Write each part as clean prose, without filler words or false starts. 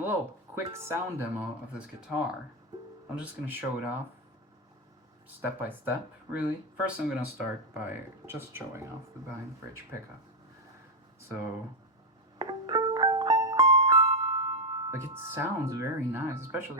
a little quick sound demo of this guitar. I'm just going to show it off step by step, really. First I'm going to start by just showing off the behind bridge pickup. So, like, it sounds very nice, especially...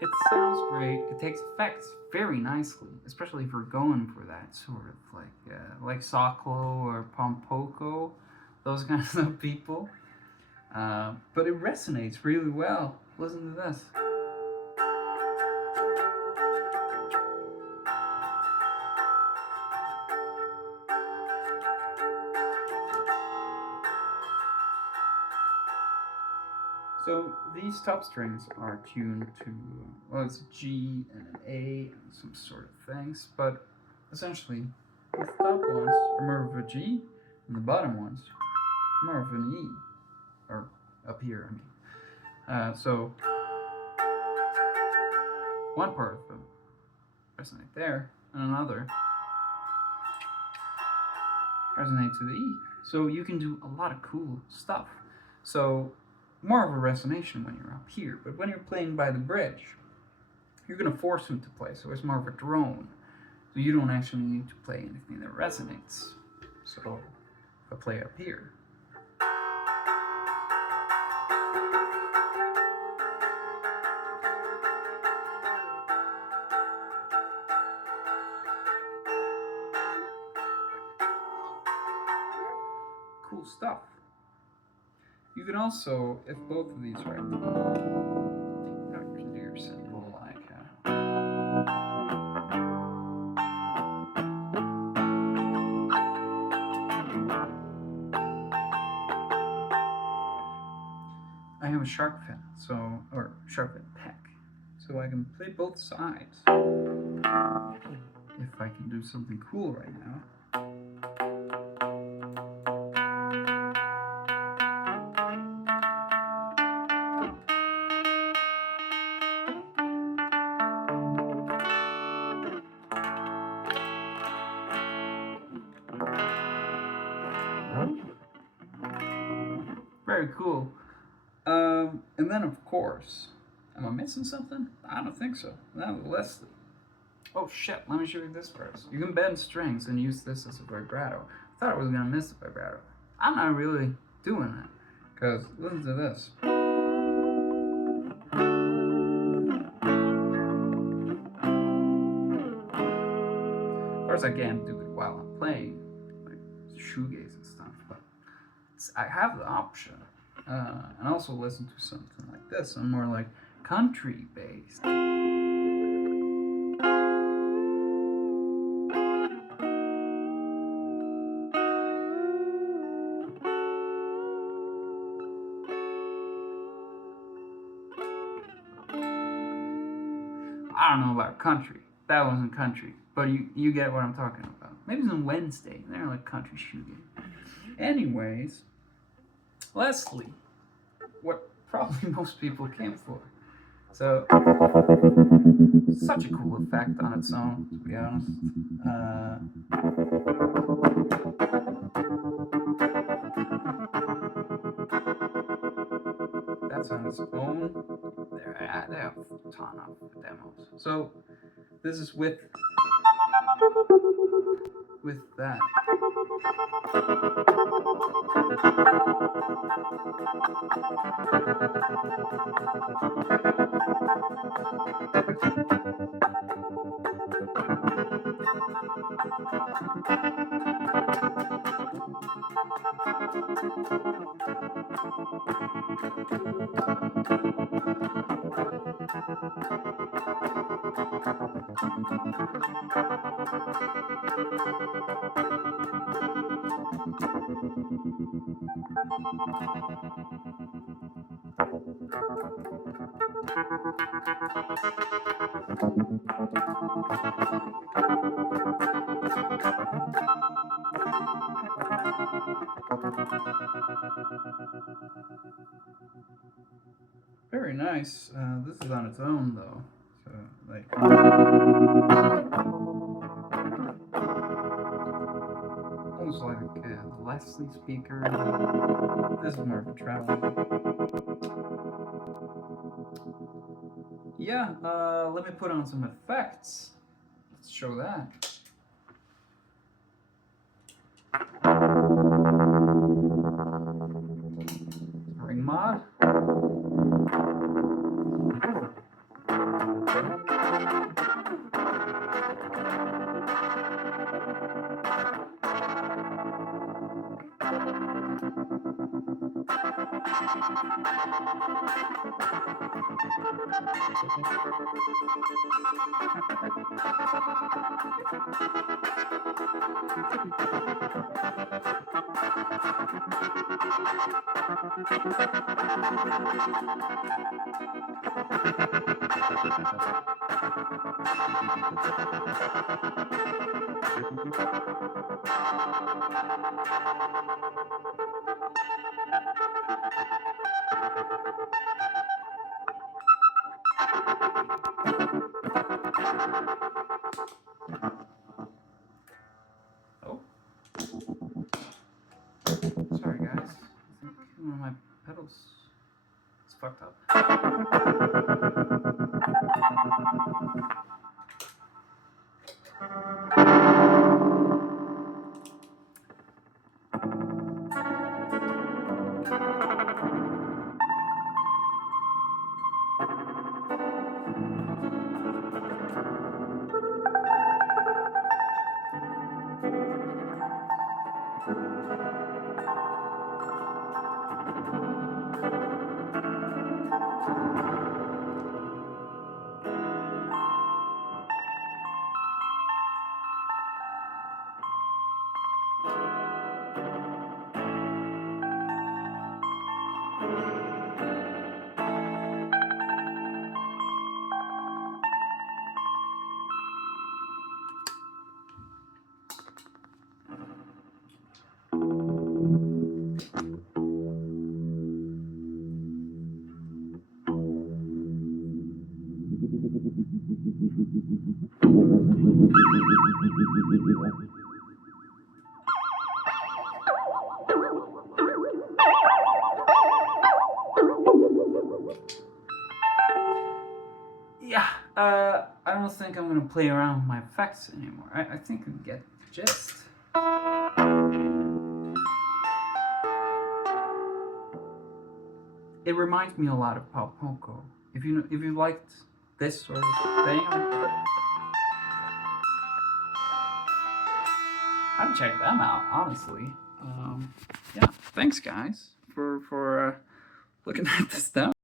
It sounds great. It takes effects very nicely, especially if we're going for that sort of like Soklo or Pompoko, those kinds of people. But it resonates really well. Listen to this. So these top strings are tuned to, well, it's a G and an A and some sort of things, but essentially the top ones are more of a G and the bottom ones are more of an E, or up here, I mean. So one part of them resonate there and another resonate to the E. So you can do a lot of cool stuff. So more of a resonation when you're up here, but when you're playing by the bridge, you're going to force them to play, so it's more of a drone. So you don't actually need to play anything that resonates. So if I play up here, cool stuff. You can also, if both of these are active, you can do your simple like I have a sharp fit, or sharp fit peck, so I can play both sides. If I can do something cool right now. Very cool. And then of course, am I missing something? I don't think so. Now the leslee. Oh shit, let me show you this first. You can bend strings and use this as a vibrato. I thought I was gonna miss the vibrato. I'm not really doing that. Because listen to this. Of course I can't do it while I'm playing, like shoegaze and stuff, but I have the option. And also listen to something like this, and more like country based. I don't know about country. That wasn't country, but you get what I'm talking about. Maybe some Wednesday. They're like country shoegaze. Anyways, leslee, what probably most people came for. So, such a cool effect on its own, to be honest. That's on its own. They have a ton of demos. So, this is with that. Very nice. This is on its own though. So like almost like a Leslie speaker. This is more of a travel. Yeah, let me put on some effects. Let's show that. Ring mod. Oh. Sorry guys. I think one of my pedals is fucked up. Yeah, I don't think I'm gonna play around with my effects anymore. I think we get the gist. It reminds me a lot of Pop Poco. If you liked this sort of thing, I'd check them out. Honestly, yeah. Thanks, guys, for looking at this stuff.